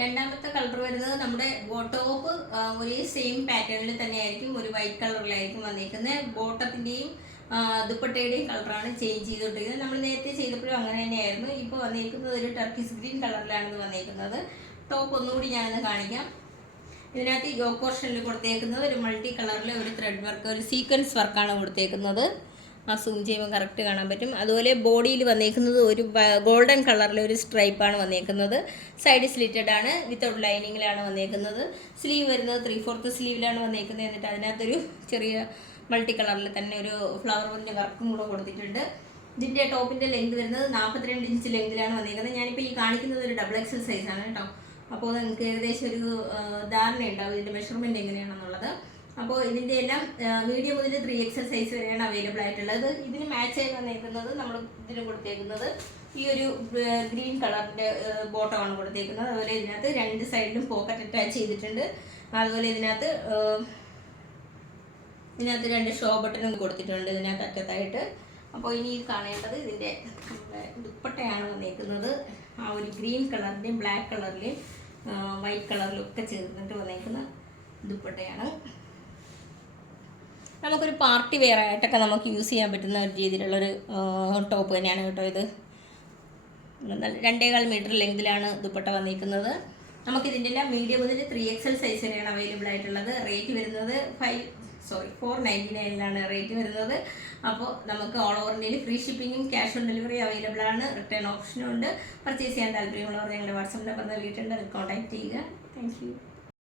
രണ്ടാമത്തെ കളർ വരുന്നത് നമ്മുടെ ബോട്ടോപ്പ് ഒരു സെയിം പാറ്റേണിൽ തന്നെയായിരിക്കും ഒരു വൈറ്റ് കളറിലായിരിക്കും വന്നിരിക്കുന്നത് ബോട്ടത്തിന്റെയും ദുപ്പട്ടയുടെയും കളറാണ് ചേഞ്ച് ചെയ്തുകൊണ്ടിരിക്കുന്നത്. നമ്മൾ നേരത്തെ ചെയ്തപ്പോഴും അങ്ങനെ തന്നെയായിരുന്നു. ഇപ്പോൾ വന്നിരിക്കുന്നത് ഒരു ടർക്കിസ് ഗ്രീൻ കളറിലാണ് വന്നിരിക്കുന്നത് ടോപ്പ് ഒന്നുകൂടി ഞാനൊന്ന് കാണിക്കാം. ഇതിനകത്ത് യോ പോർഷനിൽ കൊടുത്തേക്കുന്നത് ഒരു മൾട്ടി കളറിലെ ഒരു ത്രെഡ് വർക്ക് ഒരു സീക്വൻസ് വർക്കാണ് കൊടുത്തേക്കുന്നത്. ആ സൂം ചെയ്യുമ്പോൾ കറക്റ്റ് കാണാൻ പറ്റും. അതുപോലെ ബോഡിയിൽ വന്നേക്കുന്നത് ഒരു ഗോൾഡൻ കളറിലെ ഒരു സ്ട്രൈപ്പാണ് വന്നേക്കുന്നത്. സൈഡ് സ്ലിറ്റഡ് ആണ് വിത്തൗട്ട് ലൈനിങ്ങിലാണ് വന്നേക്കുന്നത്. സ്ലീവ് വരുന്നത് ത്രീ ഫോർത്ത് സ്ലീവിലാണ് വന്നേക്കുന്നത്. എന്നിട്ട് അതിനകത്തൊരു ചെറിയ മൾട്ടി കളറിൽ തന്നെ ഒരു ഫ്ലവർ പ്രിന്റ് വർക്കും കൂടെ കൊടുത്തിട്ടുണ്ട്. ഇതിന്റെ ടോപ്പിന്റെ ലെങ്ത് വരുന്നത് നാൽപ്പത്തിരണ്ട് ഇഞ്ച് ലെങ്തിലാണ് വന്നേക്കുന്നത്. ഞാനിപ്പോൾ ഈ കാണിക്കുന്നത് ഒരു ഡബിൾ എക്സൽ സൈസാണ് കേട്ടോ. അപ്പോൾ നിങ്ങൾക്ക് ഏകദേശം ഒരു ധാരണ ഉണ്ടാവും ഇതിന്റെ മെഷർമെന്റ് എങ്ങനെയാണെന്നുള്ളത്. അപ്പോൾ ഇതിന്റെ എല്ലാം മീഡിയം മുതൽ ത്രീ എക്സൽ സൈസ് വരെയാണ് അവൈലബിൾ ആയിട്ടുള്ളത്. ഇതിന് മാച്ച് ആയി വന്നേക്കുന്നത് നമ്മൾ ഇതിന് കൊടുത്തേക്കുന്നത്. ഈ ഒരു ഗ്രീൻ കളറിന്റെ ബോട്ടമാണ് കൊടുത്തേക്കുന്നത്. അതുപോലെ ഇതിനകത്ത് രണ്ട് സൈഡിലും പോക്കറ്റ് അറ്റാച്ച് ചെയ്തിട്ടുണ്ട്. അതുപോലെ ഇതിനകത്ത് ഇതിനകത്ത് രണ്ട് ഷോ ബട്ടണും കൊടുത്തിട്ടുണ്ട് ഇതിനകത്ത് അറ്റത്തായിട്ട്. അപ്പോൾ ഇനി കാണേണ്ടത് ഇതിന്റെ ദുപ്പട്ടയാണ് വന്നേക്കുന്നത്. ആ ഒരു ഗ്രീൻ കളറിന്റെയും ബ്ലാക്ക് കളറിലെയും വൈറ്റ് കളറിലും ഒക്കെ ചേർന്നിട്ട് വന്നേക്കുന്ന ദുപ്പട്ടയാണ്. നമുക്കൊരു പാർട്ടി വെയർ ആയിട്ടൊക്കെ നമുക്ക് യൂസ് ചെയ്യാൻ പറ്റുന്ന ഒരു രീതിയിലുള്ളൊരു ടോപ്പ് തന്നെയാണ് കേട്ടോ ഇത്. രണ്ടേകാൽ മീറ്റർ ലെങ്തിലാണ് ദുപ്പട്ട വന്നിരിക്കുന്നത്. നമുക്കിതിന്റെ എല്ലാം മീഡിയം മുതൽ ത്രീ എക്സൽ സൈസ് വരെയാണ് അവൈലബിൾ ആയിട്ടുള്ളത്. റേറ്റ് വരുന്നത് ഫൈവ് സോറി ഫോർ നയന്റി നയനിലാണ് റേറ്റ് വരുന്നത്. അപ്പോൾ നമുക്ക് ഓൾ ഓവർ ഇന്ത്യയിൽ ഫ്രീ ഷിപ്പിങ്ങും ക്യാഷ് ഓൺ ഡെലിവറി അവൈലബിൾ ആണ്. റിട്ടേൺ ഓപ്ഷനും ഉണ്ട്. പർച്ചേസ് ചെയ്യാൻ താല്പര്യമുള്ളവർ ഞങ്ങളുടെ വാട്സപ്പ് നമ്പർ നൽകിയിട്ടുണ്ട്. കോൺടാക്ട് ചെയ്യുക. താങ്ക്